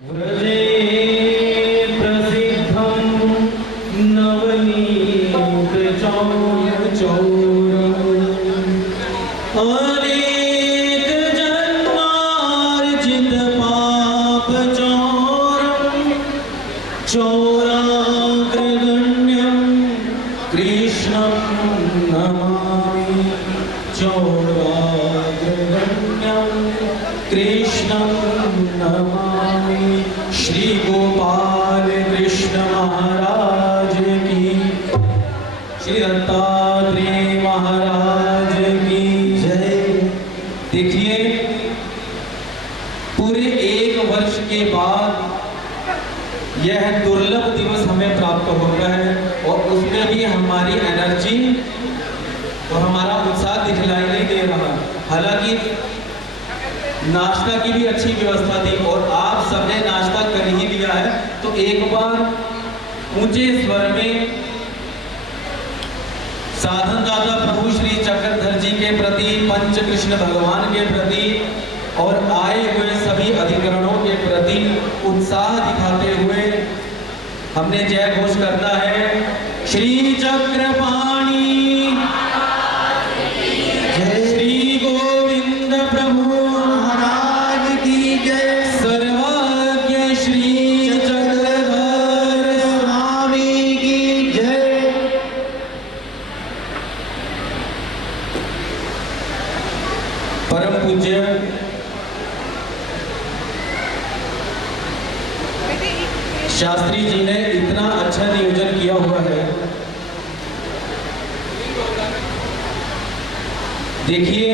व्रजे प्रसिद्धं नवनीतचौरचौरम् अनेकजन्मार्जितपापचौरम् चौराग्रगण्यं कृष्णं नमामि। चौराग्रगण्यं कृष्णं नमामि। श्री गोपाल कृष्ण महाराज की, श्री दत्तात्रेय महाराज की जय। देखिए, पूरे 1 वर्ष के बाद यह दुर्लभ दिवस हमें प्राप्त हो रहा है और उसमें भी हमारी एनर्जी और हमारा उत्साह दिखलाई नहीं दे रहा। हालांकि नाश्ता की भी अच्छी व्यवस्था थी और आप सबने नाश्ता कर ही लिया है, तो एक बार ऊंचे स्वर में साधन दाता प्रभु श्री चक्रधर जी के प्रति, पंच कृष्ण भगवान के प्रति और आए हुए सभी अधिकरणों के प्रति उत्साह दिखाते हुए हमने जय घोष करना है। श्री चक्रपाणि जय, श्री गोविंद प्रभु महाराज की जय, सर्वज्ञ श्री चक्रधर स्वामी की जय। परम पूज्य शास्त्री जी ने इतना अच्छा नियोजन किया हुआ है। देखिए,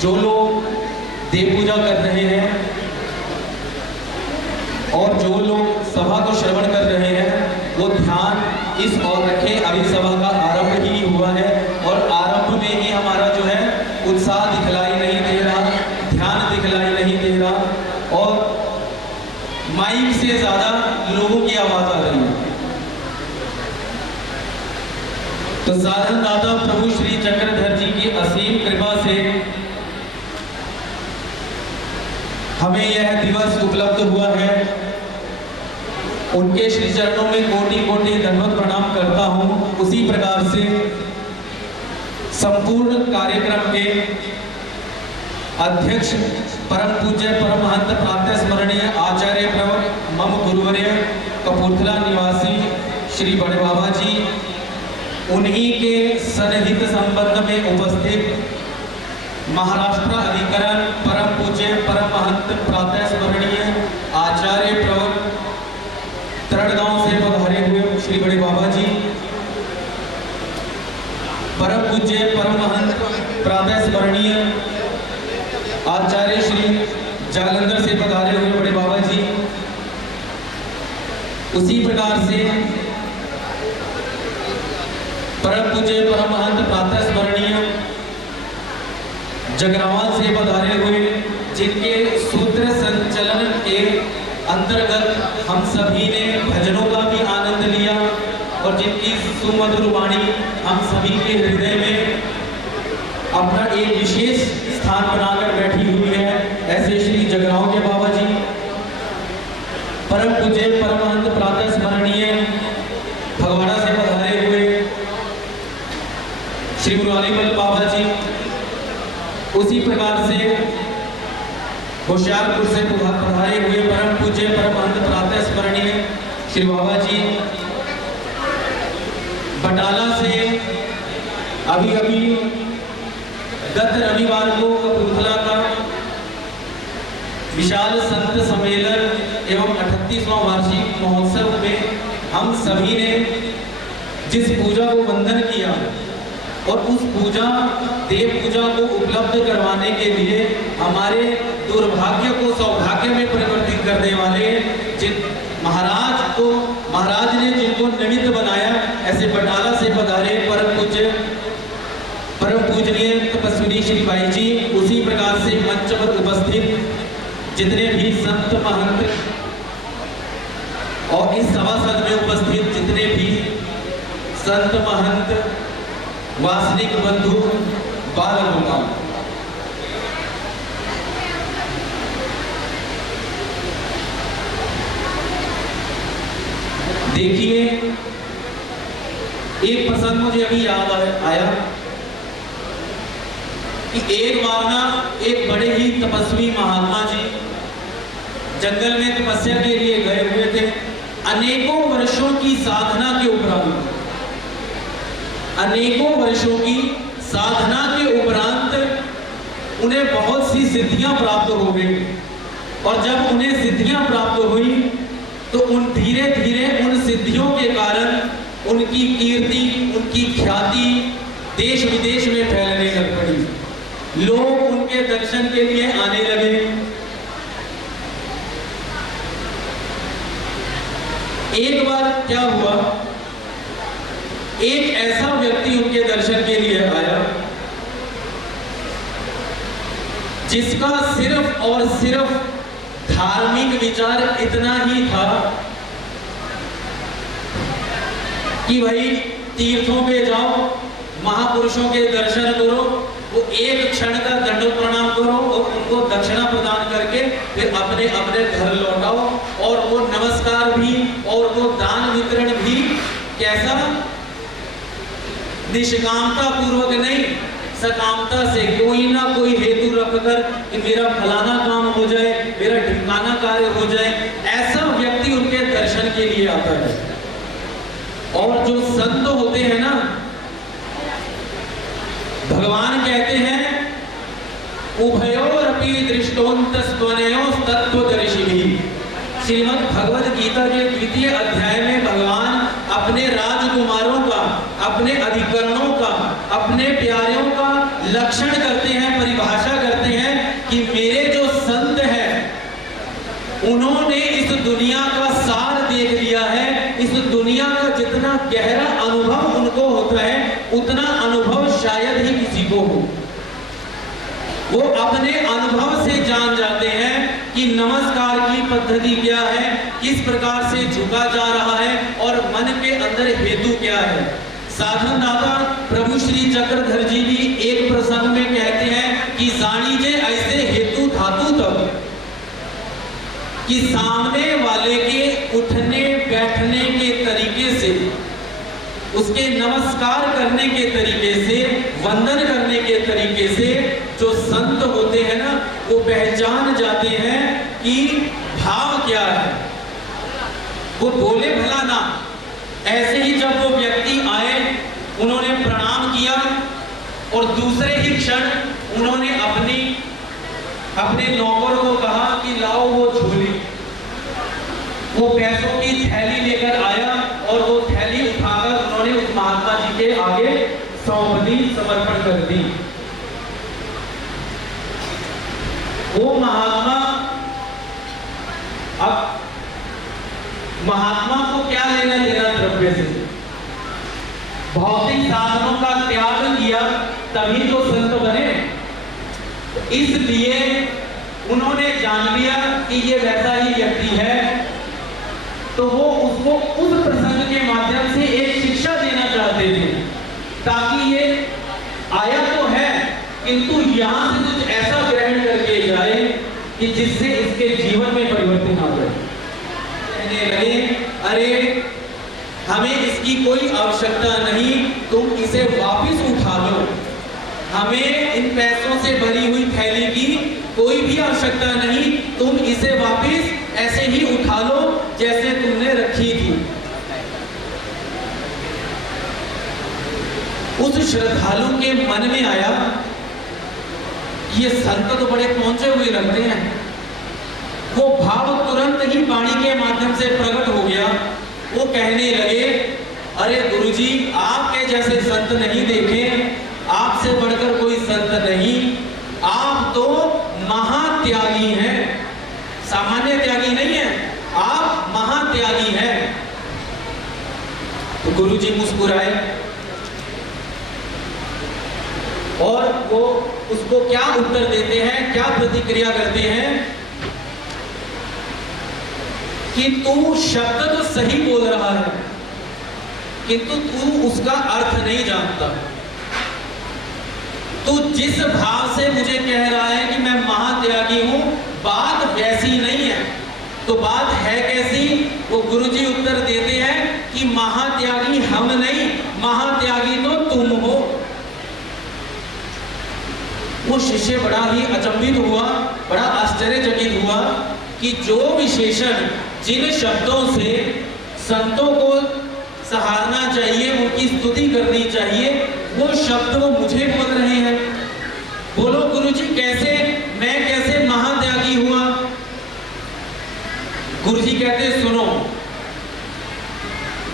जो लोग देव पूजा कर रहे हैं और जो लोग सभा को श्रवण कर रहे हैं वो ध्यान इस ओर रखें। अभी सभा का आरंभ ही हुआ है और आरंभ में ही हमारा जो है उत्साह दिखलाई नहीं दे रहा, ध्यान दिखलाई नहीं दे रहा और माइक से ज्यादा लोगों की आवाज आ रही है। तो साधन दाता प्रभु श्री चक्रधर जी की असीम कृपा से हमें यह दिवस उपलब्ध हुआ है। उनके श्री चरणों में कोटि कोटि दंडवत प्रणाम करता हूं। उसी प्रकार से संपूर्ण कार्यक्रम के अध्यक्ष परम पूज्य परमहंस प्रातः स्मरणीय आचार्य प्रवर मम गुरुवर्य कपूरथला निवासी श्री बड़े बाबा जी, उन्हीं के सन्निहित संबंध में उपस्थित महाराष्ट्र अधिकरण परम पूज्य परमहंस प्रातः स्मरणीय आचार्य प्रवर तरड़गांव से पधारे हुए श्री बड़े बाबा जी, परम पूज्य परमहंस प्रातः स्मरणीय आचार्य श्री जालंधर से पधारे हुए बड़े बाबा जी, उसी प्रकार से परम पूज्य परमहंस प्रातः स्मरणीय जगरावां से पधारे हुए, जिनके सूत्र संचलन के अंतर्गत हम सभी ने भजनों का भी आनंद लिया और जिनकी सुमधुर वाणी हम सभी के हृदय में अपना एक विशेष स्थान बनाकर बैठी हुई है, ऐसे श्री जगराओं के बाबा जी, परम पूज्य परमहंस प्रातः स्मरणीय भगवाड़ा से पधारे हुए श्री गुरु अलीमल बाबा जी, उसी प्रकार से होशियारपुर से पधारे हुए परम पूज्य परमहंस प्रातः स्मरणीय श्री बाबा जी, बटाला से अभी अभी गत रविवार को कपूरथला का विशाल संत सम्मेलन एवं 38वां वार्षिक महोत्सव में हम सभी ने जिस पूजा को वंदन किया और उस पूजा देव पूजा को उपलब्ध करवाने के लिए हमारे दुर्भाग्य को सौभाग्य में परिवर्तित करने वाले जिन महाराज ने जिनको निमित्त बनाया, ऐसे बटाला से पधारे परम पूजनीय तपस्विनी श्री बाई जी, उसी प्रकार से मंच पर उपस्थित जितने भी संत महंत और इस सभासद में उपस्थित जितने भी संत महंत वासनिक बंधु बाल गोपाल, देखिए, एक प्रसंग मुझे अभी याद आया कि एक बार ना एक बड़े ही तपस्वी महात्मा जी जंगल में तपस्या के लिए गए हुए थे। अनेकों वर्षों की साधना के उपरांत, अनेकों वर्षों की साधना के उपरांत उन्हें बहुत सी सिद्धियां प्राप्त हो गई। और जब उन्हें सिद्धियां प्राप्त हुई तो उन धीरे धीरे उन सिद्धियों के कारण उनकी कीर्ति, उनकी ख्याति देश विदेश में फैलने लग पड़ी। लोग उनके दर्शन के लिए आने लगे। एक बार क्या हुआ, एक ऐसा व्यक्ति उनके दर्शन के लिए आया जिसका सिर्फ और सिर्फ धार्मिक विचार इतना ही था कि भाई तीर्थों पे जाओ, महापुरुषों के दर्शन करो, वो एक क्षण का दंड प्रणाम करो और उनको दक्षिणा प्रदान करके फिर अपने अपने घर लौटाओ। और वो नमस्कार भी और वो दान वितरण भी कैसा, निष्कामता पूर्वक नहीं, सकामता से, कोई ना कोई हेतु रखकर कि मेरा फलाना काम हो जाए, मेरा ढिमकाना कार्य हो जाए, ऐसा व्यक्ति उनके दर्शन के लिए आता है। और जो संत होते हैं ना, भगवान कहते हैं उभयोरपि दृष्टोन्तस्त्वनयोः तत्त्वदर्शिभिः। श्रीमद् भगवद गीता के 2 अध्याय में भगवान अपने राजकुमारों का, अपने अधिकरणों का, अपने प्यारों का लक्षण करते हैं, परिभाषा करते हैं कि मेरे जो संत हैं उन्होंने इस दुनिया का सार देख लिया है। इस दुनिया का जितना गहरा अनुभव उनको होता है उतना अनुभव शायद ही किसी को हो। वो अपने अनुभव से जान जाते हैं कि नमस्कार की पद्धति क्या है, किस प्रकार से झुका जा रहा है और मन के अंदर हेतु क्या है। साधन दाता प्रभु श्री चक्रधर जी भी एक प्रसंग में कहते हैं कि जानीजे ऐसे हेतु धातु तब कि सामने वाले के उठने बैठने के तरीके से, उसके नमस्कार करने के तरीके से, वंदन करने के तरीके से जो संत होते हैं ना, वो पहचान जाते हैं कि भाव क्या है। वो बोले भला ना, ऐसे ही जब वो व्यक्ति आए, उन्होंने प्रणाम किया और दूसरे ही क्षण उन्होंने अपने नौकर को कहा कि लाओ वो झोली। वो पैसों की थैली लेकर आया और वो थैली उठाकर उन्होंने उस महात्मा जी के आगे सौंप दी, समर्पण कर दी। वो महात्मा, अब महात्मा को क्या लेना देना द्रव्य से, भौतिक साधनों का त्याग किया तभी तो संत बने। इसलिए उन्होंने जान लिया कि ये वैसा ही व्यक्ति है, तो वो उसको उस प्रसंग के माध्यम से एक शिक्षा देना चाहते थे ताकि ये आया तो है किंतु यहां से कुछ ऐसा ग्रहण करके जाए कि जिससे इसके जीवन में परिवर्तन आ जाए। कहने लगे, अरे हमें इसकी कोई आवश्यकता नहीं, तुम इसे वापस उठा लो। हमें इन पैसों से भरी हुई थैली की कोई भी आवश्यकता नहीं, तुम इसे वापस ऐसे ही उठा लो जैसे तुमने रखी थी। उस श्रद्धालु के मन में आया, ये संत तो बड़े पहुंचे हुए लगते हैं। वो भाव तुरंत ही वाणी के माध्यम से प्रकट हो गया। वो कहने लगे, अरे गुरुजी, आपके जैसे संत नहीं देखे, आपसे बढ़कर कोई संत नहीं, आप तो महात्यागी हैं, सामान्य त्यागी नहीं है, आप महात्यागी हैं। तो गुरुजी मुस्कुराए और वो उसको क्या उत्तर देते हैं, क्या प्रतिक्रिया करते हैं कि तू शब्द तो सही बोल रहा है किंतु तू उसका अर्थ नहीं जानता। तू जिस भाव से मुझे कह रहा है कि मैं महात्यागी हूं, बात वैसी नहीं है। तो बात है कैसी? वो गुरुजी उत्तर देते हैं विषय बड़ा ही अचंभित हुआ, बड़ा आश्चर्यचकित हुआ कि जो विशेषण जिन शब्दों से संतों को सराहना चाहिए, उनकी स्तुति करनी चाहिए, वो शब्द वो मुझे बोल रहे हैं। बोलो गुरुजी कैसे, मैं कैसे महात्यागी हुआ? गुरुजी कहते सुनो,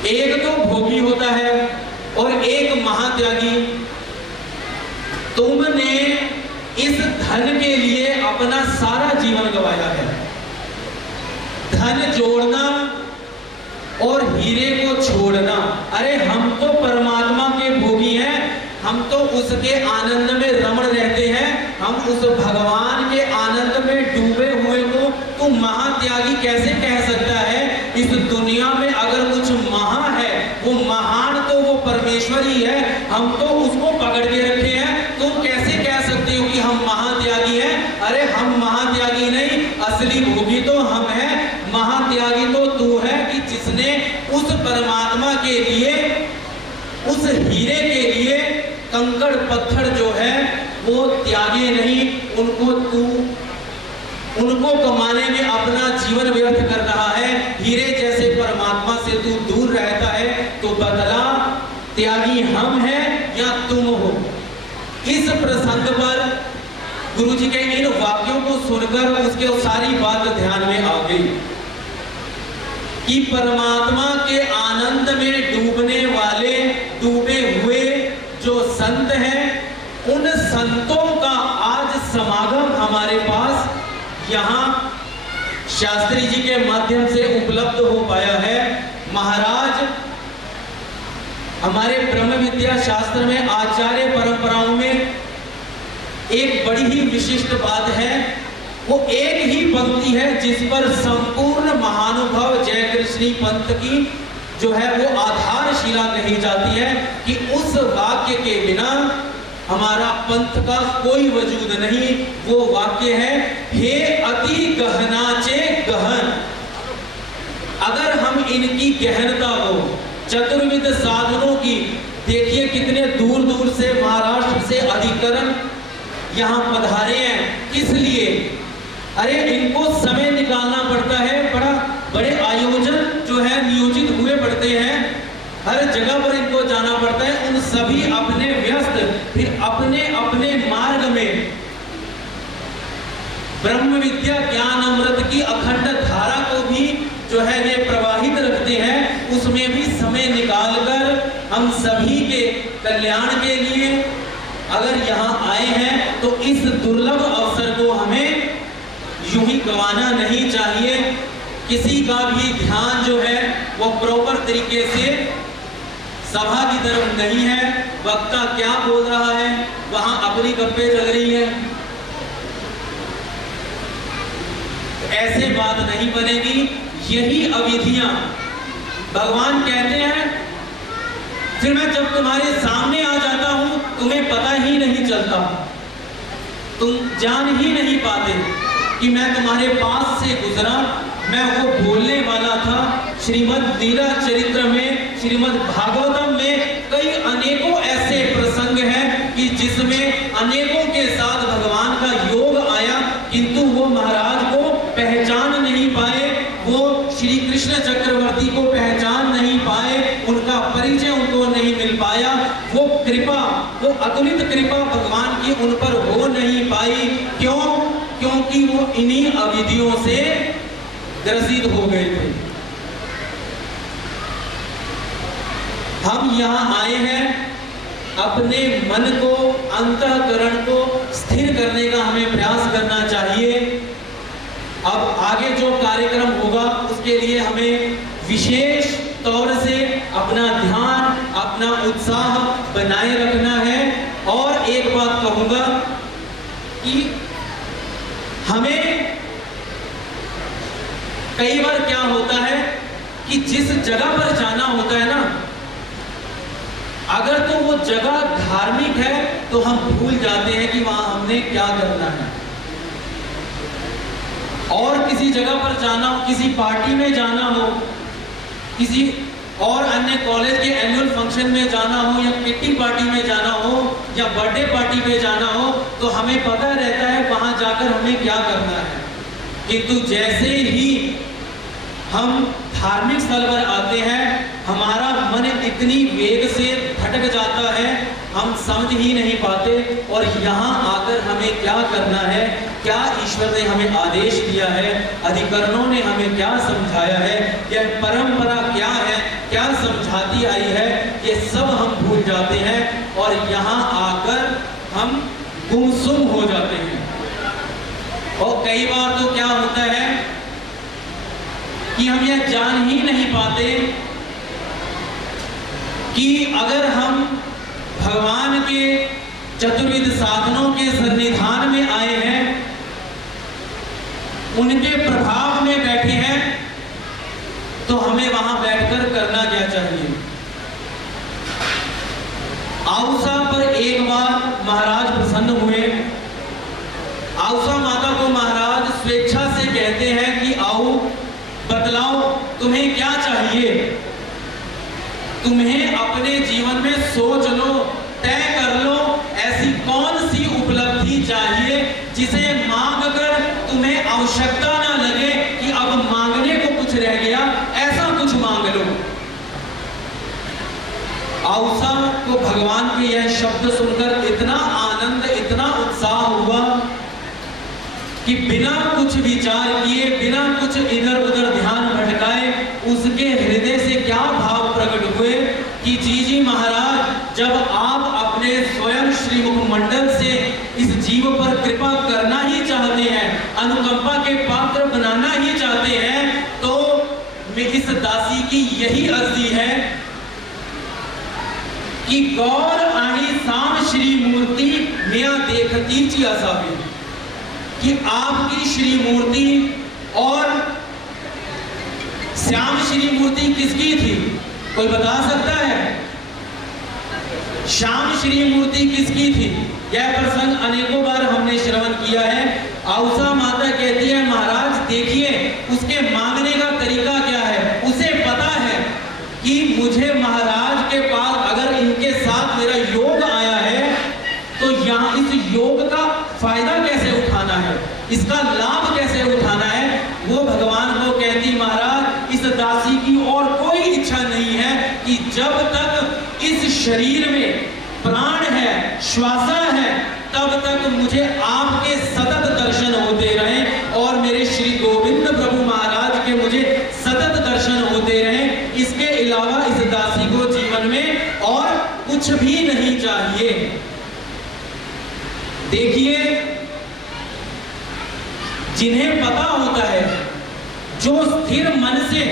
एक तो भोगी होता है और एक महात्यागी। तुमने इस धन के लिए अपना सारा जीवन गंवाया है। धन जोड़ना और हीरे को छोड़ना, अरे हम तो परमात्मा के भोगी हैं, हम तो उसके आनंद में रमण रहते हैं, हम उस भगवान के आनंद में डूबे हुए को तू महात्यागी कैसे कह सकता है? इस दुनिया में अगर कुछ महा है, वो महान तो वो परमेश्वर ही है, हम तो उसको पकड़ के रखे हैं। तुम कैसे कह सकते हो कि हम महात्यागी हैं? अरे हम महात्यागी नहीं, असली भोगी तो हम हैं, महात्यागी तो तू है कि जिसने उस परमात्मा के लिए, उस हीरे के लिए कंकड़ पत्थर जो है वो त्यागे नहीं, उनको कमाने में अपना जीवन व्यर्थ कर रहा है। हीरे जैसे परमात्मा से तू दूर रहता है, तो बदला त्यागी हम हैं या तुम हो? इस प्रसंग पर गुरुजी के इन वाक्यों को सुनकर उसके सारी बात ध्यान में आ गई कि परमात्मा के आनंद में डूबने वाले, डूबे हुए जो संत हैं, उन संतों का आज समागम हमारे पास यहाँ शास्त्री जी के माध्यम से उपलब्ध हो पाया है। महाराज हमारे ब्रह्म विद्या शास्त्र में आचार्य परंपराओं में एक बड़ी ही विशिष्ट बात है, वो एक ही पंक्ति है जिस पर संपूर्ण महानुभव जय कृष्णी पंथ की जो है वो आधारशिला कही जाती है कि उस वाक्य के बिना हमारा पंथ का कोई वजूद नहीं। वो वाक्य है, हे अति गहनाचे गहन। अगर हम इनकी गहनता को, चतुर्विध साधनों की, देखिए कितने दूर दूर से महाराष्ट्र से अधिकरण यहाँ पधारे हैं, किस लिए? अरे इनको समय निकालना पड़ता है, बड़े आयोजन जो है नियोजित हुए पड़ते हैं, हर जगह पर इनको जाना पड़ता है। उन सभी अपने व्यस्त, फिर अपने अपने मार्ग में ब्रह्म विद्या ज्ञान अमृत की अखंड धारा को भी जो है ये प्रवाहित रखते हैं, उसमें भी समय निकालकर हम सभी के कल्याण के लिए अगर यहाँ आए हैं, तो इस दुर्लभ अवसर को हमें यूं ही गंवाना नहीं चाहिए। किसी का भी ध्यान जो है वो प्रॉपर तरीके से सभा की तरफ नहीं है, वक्ता क्या बोल रहा है, वहां अपनी गप्पे चल रही है, ऐसे बात नहीं बनेगी। यही अविधियां भगवान कहते हैं, फिर मैं जब तुम्हारे सामने आ जाता हूं तुम्हें पता ही नहीं चलता, तुम जान ही नहीं पाते कि मैं तुम्हारे पास से गुजरा। मैं वो बोलने वाला था। श्रीमद् लीला चरित्र में, श्रीमद् भागवतम में कई अनेकों ऐसे प्रसंग हैं कि जिसमें अनेकों के साथ भगवान का योग आया, किंतु वो महाराज को पहचान नहीं पाए, वो श्री कृष्ण चक्रवर्ती को पहचान नहीं पाए, उनका परिचय उनको नहीं मिल पाया। वो कृपा, वो अतुलित कृपा भगवान की उन पर हो नहीं पाई। क्यों? क्योंकि वो इन्हीं अविधियों से ग्रसित हो गए थे। हम यहाँ आए हैं अपने मन को, अंतःकरण को स्थिर करने का हमें प्रयास करना चाहिए। अब आगे जो कार्यक्रम होगा उसके लिए हमें विशेष तौर से अपना ध्यान, अपना उत्साह बनाए रखना है। और एक बात कहूंगा कि हमें कई बार क्या होता है कि जिस जगह पर जाना होता है ना, अगर तो वो जगह धार्मिक है तो हम भूल जाते हैं कि वहां हमने क्या करना है। और किसी जगह पर जाना हो, किसी पार्टी में जाना हो, किसी और अन्य कॉलेज के एनुअल फंक्शन में जाना हो या किट्टी पार्टी में जाना हो या बर्थडे पार्टी में जाना हो तो हमें पता रहता है वहां जाकर हमें क्या करना है। किंतु जैसे ही हम धार्मिक स्थल पर आते हैं हमारा मन इतनी वेग से भटक जाता है, हम समझ ही नहीं पाते। और यहाँ आकर हमें क्या करना है, क्या ईश्वर ने हमें आदेश दिया है, अधिकरणों ने हमें क्या समझाया है, यह परंपरा क्या है, क्या समझाती आई है, ये सब हम भूल जाते हैं और यहाँ आकर हम गुमसुम हो जाते हैं। और कई बार तो क्या होता है कि हम यह जान ही नहीं पाते कि अगर हम भगवान के चतुर्विध साधनों के सन्निधान में आए हैं, उनके प्रभाव में बैठे हैं, तो हमें वहां बैठकर करना क्या चाहिए। आउसा पर एक बार महाराज प्रसन्न हुए। आउसा माता को महाराज स्वेच्छा से कहते हैं कि आओ बतलाओ तुम्हें क्या चाहिए, तुम्हें अपने जीवन में सोच लो, तय कर लो, ऐसी कौन सी उपलब्धि चाहिए जिसे मांग कर तुम्हें आवश्यकता ना लगे कि अब मांगने को कुछ रह गया, ऐसा कुछ मांग लो। आउसा को भगवान के यह शब्द सुनकर इतना आनंद, इतना उत्साह हुआ कि बिना कुछ विचार किए, बिना कुछ इधर उधर ध्यान भटकाए, उसके हृदय से क्या भाव प्रकट हुए कि जी महाराज, जब आप अपने स्वयं श्री मुखमंडल से इस जीव पर कृपा करना ही चाहते हैं, अनुकंपा के पात्र बनाना ही चाहते हैं, तो मैं इस दासी की यही अर्जी है कि गौर आनी शाम श्री मूर्ति मिया देखती ची असावी, कि आपकी श्री मूर्ति और श्याम श्री मूर्ति किसकी थी, कोई बता सकता है? श्याम श्री मूर्ति किसकी थी? यह प्रसंग अनेकों बार हमने श्रवण किया है। आउसा माता कहती है महाराज देखिए उसके मांगने का तरीका क्या है, उसे पता है कि मुझे महाराज के पास अगर इनके साथ मेरा योग आया है तो यहाँ इस योग का फायदा कैसे उठाना है, इसका लाभ कैसे उठाना है। वो भगवान को कहती महाराज इस दासी की और कोई इच्छा नहीं है कि जब तक इस शरीर में प्राण है, श्वासा है, तब तक मुझे आपके सतत दर्शन होते रहें और मेरे श्री गोविंद प्रभु महाराज के मुझे सतत दर्शन होते रहें। इसके अलावा इस दासी को जीवन में और कुछ भी नहीं चाहिए। देखिए जिन्हें पता होता है, जो स्थिर मन से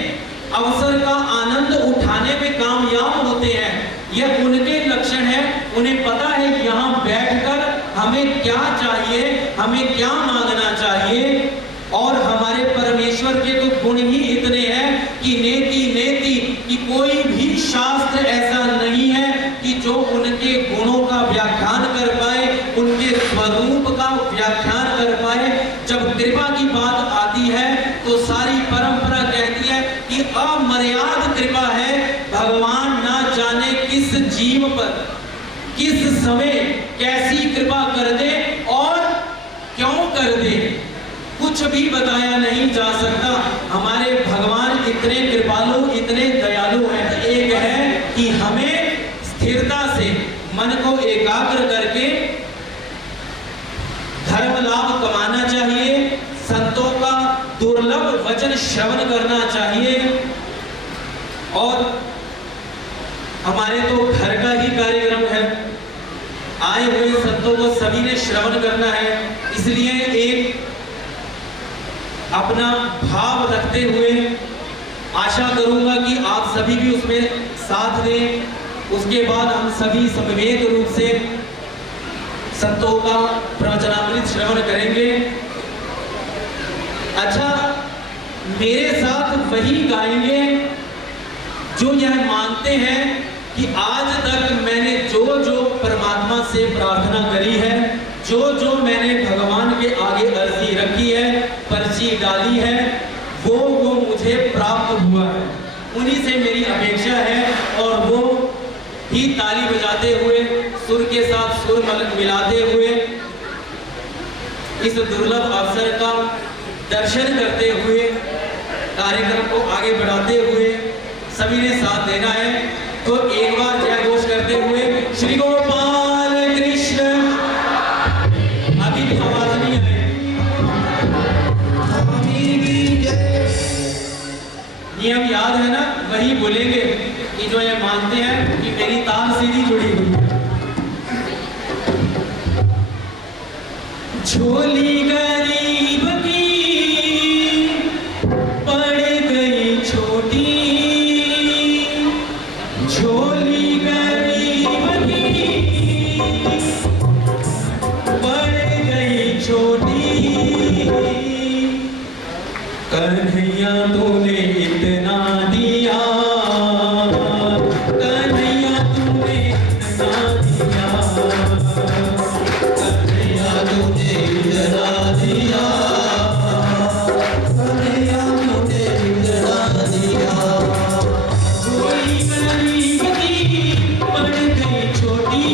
अवसर का आनंद उठाने में कामयाब होते हैं, यह उनके लक्षण है। उन्हें पता है कि यहाँ बैठकर हमें क्या चाहिए, हमें क्या मांगना चाहिए। और हमारे परमेश्वर के तो गुण ही इतने हैं कि नेति नेति कि कोई भी शास्त्र ऐसा नहीं है कि जो उनके गुणों का व्याख्यान कर पाए, उनके स्वरूप का व्याख्यान कर पाए। जब कृपा की बात आती है तो सारी परंपरा कहती है कि अमर्याद कृपा है। भगवान ना जाने किस जीव पर किस समय कैसी कृपा कर दे और क्यों कर दे, कुछ भी बताया नहीं जा सकता। हमारे भगवान इतने कृपालु, इतने दयालु हैं। एक है कि हमें स्थिरता से मन को एकाग्र करके धर्म लाभ कमाना चाहिए, संतों का दुर्लभ वचन श्रवण करना चाहिए। और हमारे तो घर का ही कार्यक्रम है, आए हुए संतों को सभी ने श्रवण करना है, इसलिए एक अपना भाव रखते हुए आशा करूंगा कि आप सभी भी उसमें साथ दें। उसके बाद हम सभी समवेत रूप से संतों का प्रवचनामृत श्रवण करेंगे। अच्छा, मेरे साथ वही गाएंगे जो यह मानते हैं कि आज तक मैंने जो जो परमात्मा से प्रार्थना करी है, जो जो मैंने भगवान के आगे अर्जी रखी है, पर्ची डाली है, वो मुझे प्राप्त हुआ है। उन्हीं से मेरी अपेक्षा है और वो ही ताली बजाते हुए सुर के साथ सुर मिलाते हुए इस दुर्लभ अवसर का दर्शन करते हुए कार्यक्रम को आगे बढ़ाते हुए सभी ने साथ देना है। तो एक बार जय घोष करते हुए श्री गोपाल कृष्ण। अभी भी आवाज नहीं है। नियम याद है ना, वही बोलेंगे कि जो ये मानते हैं कि मेरी तार सीधी जुड़ी हुई है। झोली गरीब की पड़ गई छोटी, झोली गरीब की पड़ गई छोटी, कन्हैया तूने इतना दिया, कन्हैया तूने इतना दिया, कन्हैया तूने इतना दिया, कन्हैया तूने इतना दिया। झोली गरीब की पड़ गई छोटी,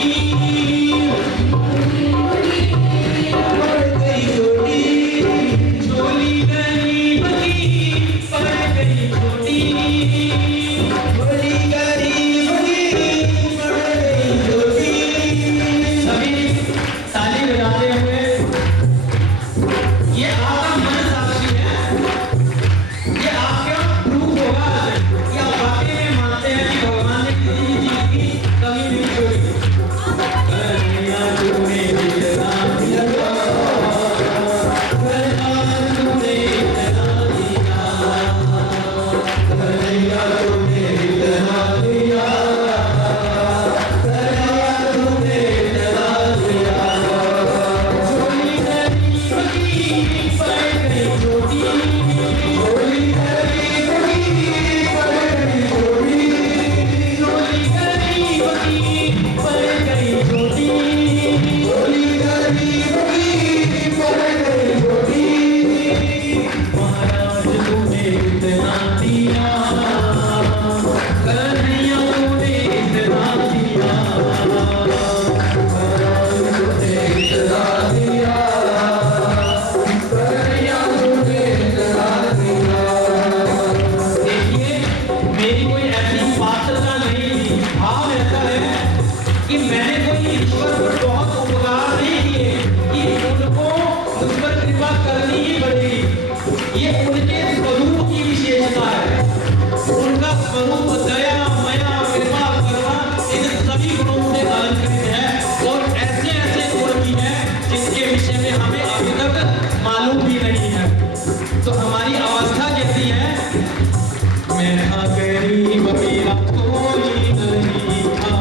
पड़ गई छोटी, झोली गरीब की पड़ गई छोटी, झोली गरीब की पड़ गई छोटी। सभी ताली बजाते हुए ये आपका मन साक्षी है, ये आपका प्रूफ होगा कि आप वाकई में मानते हैं कि भगवान ने किसी चीज की कमी नहीं छोड़ी। कन्हैया तूने इतना दिया, कन्हैया तूने इतना दिया, कन्हैया तूने इतना दिया, कन्हैया तूने इतना दिया। झोली गरीब की पड़ गई छोटी, झोली गरीब की पड़ गई छोटी, झोली गरीब की पड़ गई छोटी, झोली गरीब की पड़ गई छोटी। महाराज तूने इतना दिया, कन्हैया तूने इतना दिया, महाराज तूने इतना दिया, कन्हैया तूने इतना दिया। देखिए, मेरी कोई ऐसी पात्रता नहीं थी, भाव ऐसा है कि मैंने कोई ईश्वर पर बहुत उपकार नहीं किए कि उनको मुझ पर कृपा करनी ही पड़ेगी। ये उनके स्वरूप की विशेषता है, उनका स्वरूप दया मया कृपा करुणा इन सभी गुणों से अलंकृत है और ऐसे ऐसे गुण भी हैं जिनके विषय में हमें अभी तक मालूम भी नहीं है। तो हमारी अवस्था कैसी है? मैं था गरीब मेरा कोई नहीं था,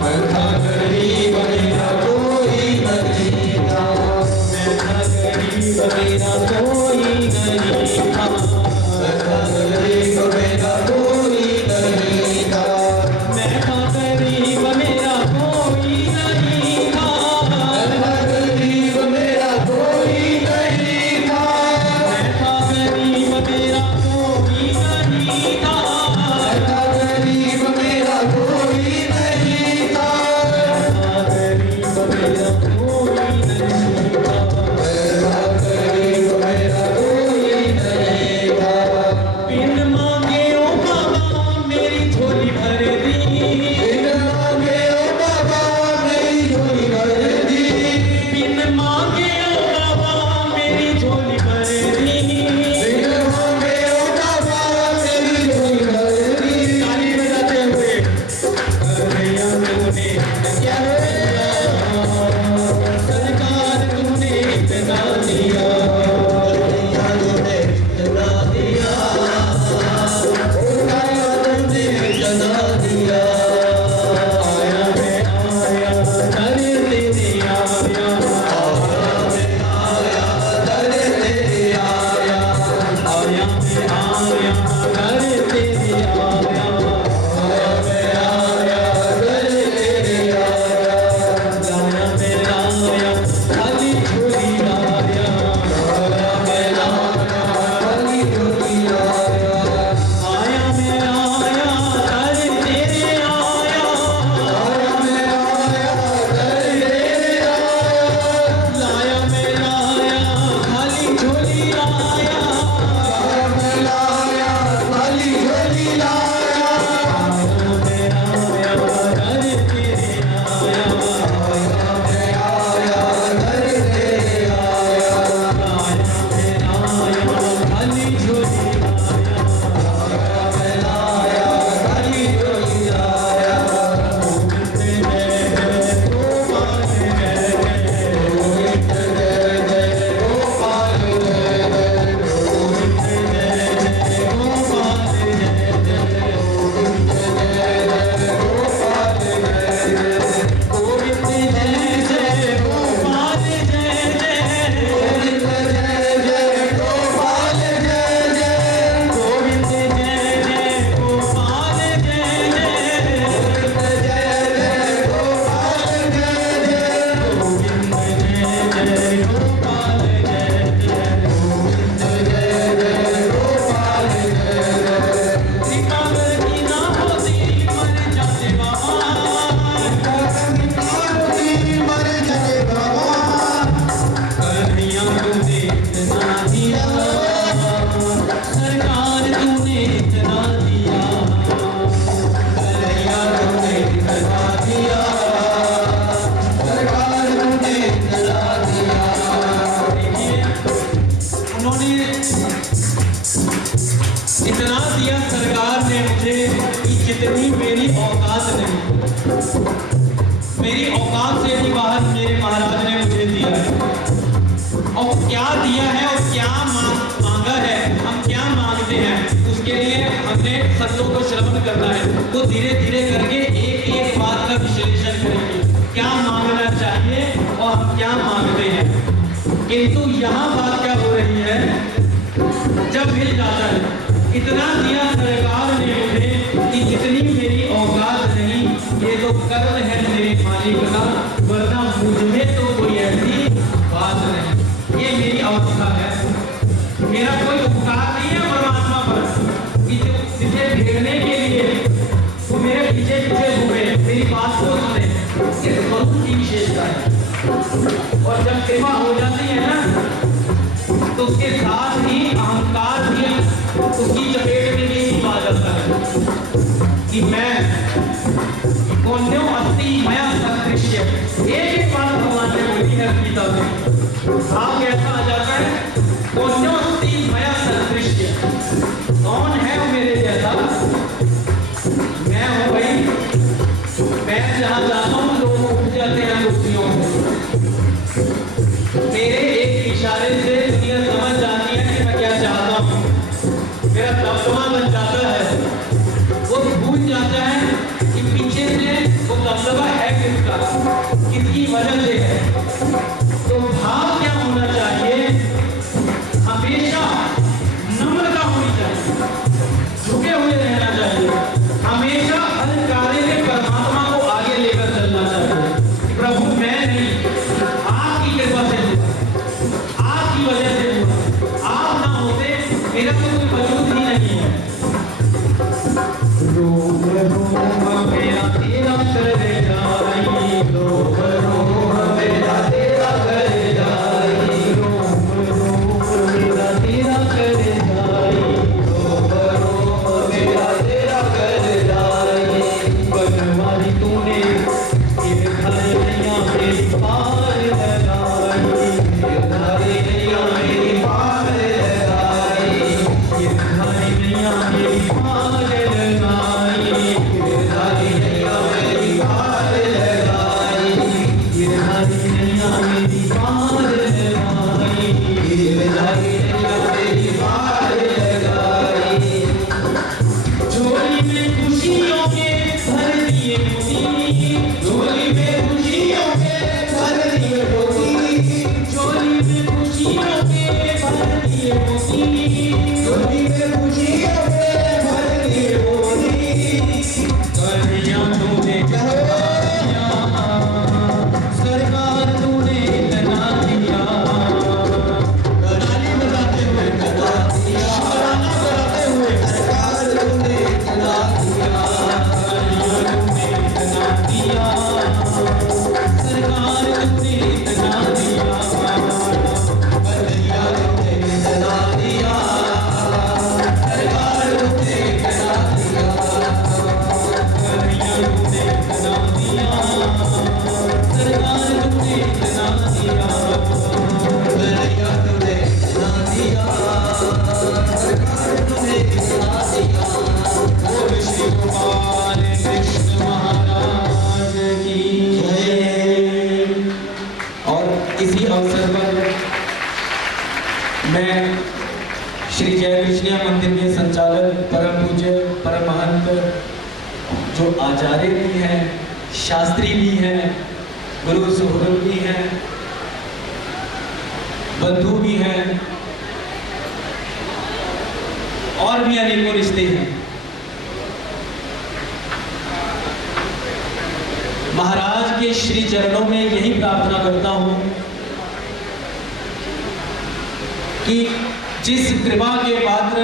मैं था गरीब मेरा कोई नहीं था, मैं था गरीब मेरा कोई नहीं था, मैं था गरीब मेरा कोई नहीं था, मैं था गरीब मेरा कोई नहीं था, मैं था गरीब मेरा कोई नहीं था, मैं था गरीब मेरा कोई नहीं था, मैं था गरीब मेरा कोई नहीं था, मैं था गरीब मेरा कोई नहीं था, मैं था गरीब मेरा उन्होंने इतना दिया सरकार ने मुझे कि जितनी मेरी औकात नहीं, मेरी औकात से भी बाहर मेरे महाराज ने मुझे दिया है। और क्या दिया है और क्या मांगा है, हम क्या मांगते हैं, उसके लिए हमने संतों को श्रवण करना है। तो धीरे धीरे करके एक एक बात का विश्लेषण करेंगे, क्या मांगना चाहिए और हम क्या मांगते हैं। किंतु यहाँ बात क्या हो रही है, जब मिल जाता है, इतना दिया सरकार ने मुझे कि जितनी मेरी औकात नहीं, ये तो कर्म है मेरे मालिक का, वरना मुझ में तो कोई ऐसी बात नहीं। ये मेरी अवस्था है, मेरा कोई उपकार नहीं है परमात्मा पर कि जिसे भेजने के लिए वो मेरे पीछे पीछे घूमे, मेरी बात को सुने। ये स्वरूप की विशेषता है। और जब कृपा हो जाती है ना, तो उसके साथ ही अहंकार भी उसकी चपेट में भी आ जाता है कि मैं कौन्यो अस्ति मया सदृश्य। एक बात भगवान ने बोली है गीता में, भाव कैसा आ जाता है, कौन्यो अस्ति मया सदृश्य। कौन है वो मेरे जैसा, मैं हूँ भाई। मैं जहाँ जाता हूँ लोग उठ जाते हैं कुर्सियों से, मेरे एक इशारे से दुनिया समझ जाती है कि मैं क्या चाहता हूँ। मेरा दबदबा बन जाता है, वो भूल जाता है कि पीछे से वो दबदबा है किसका, किसकी वजह से है। तो भाव क्या होना चाहिए, हमेशा नम्रता होनी चाहिए, झुके हुए रहना चाहिए, हमेशा हर कार्य में परमात्मा को आगे लेकर चलना चाहिए। प्रभु मैं नहीं, आपकी कृपा से हुआ, आपकी वजह से हुआ, आप ना होते मेरा तो कोई वजूद ही नहीं है। रोम रोम मेरा तेरा करे जाई, रोम रोम मेरा तेरा करे जाई, रोम रोम मेरा तेरा करे जाई, रोम रोम मेरा तेरा करे जाई। बनवारी तूने ये धारे नैया मेरी पार लगाई, ये धारे नैया मेरी पार लगाई, ये धारे नैया मेरी पार लगाई, ये धारे नैया मेरी पार लगाई, ये धारे नैया मेरी पार लगाई, ये धारे नैया मेरी पार लगाई। झोली में खुशियों के भर दिए मोती, झोली में खुशियों के भर दिए मोती, झोली में खुशियों के भर दिए मोती, झोली में खुशियों के भर दिए मोती। कन्हैया तूने कन्हैया, सरकार तूने इतना दिया, ताली बजाते हुए इतना दिया, गाना गाते हुए सरकार तूने इतना दिया, कन्हैया तूने इतना दिया, सरकार तूने इतना दिया, कन्हैया तूने इतना दिया, सरकार तूने इतना दिया, कन्हैया तूने इतना दिया, सरकार तूने इतना दिया, कन्हैया तूने इतना दिया, सरकार तूने इतना दिया। बोल श्री गोपाल कृष्ण महाराज की जय। और इसी अवसर पर मैं श्री जय कृष्णिया मंदिर के संचालक परम पूज्य परम महंत जो आचार्य भी हैं, शास्त्री भी हैं, गुरु सुहृद भी हैं, बंधु भी हैं और भी अनेकों रिश्ते हैं। महाराज के श्री चरणों में यही प्रार्थना करता हूं कि जिस कृपा के पात्र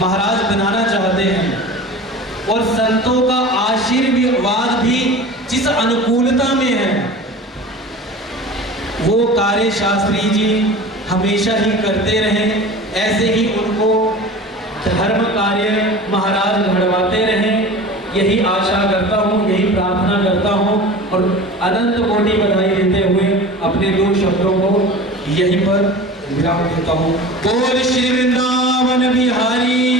महाराज बनाना चाहते हैं और संतों का आशीर्वाद भी जिस अनुकूलता में है, वो कार्य शास्त्री जी हमेशा ही करते रहें। ऐसे ही उनको धर्म कार्य महाराज घड़वाते रहें, यही आशा करता हूँ, यही प्रार्थना करता हूँ और अनंत कोटि बधाई देते हुए अपने दो शब्दों को यहीं पर विराम देता हूँ। बोल श्री वृंदावन बिहारी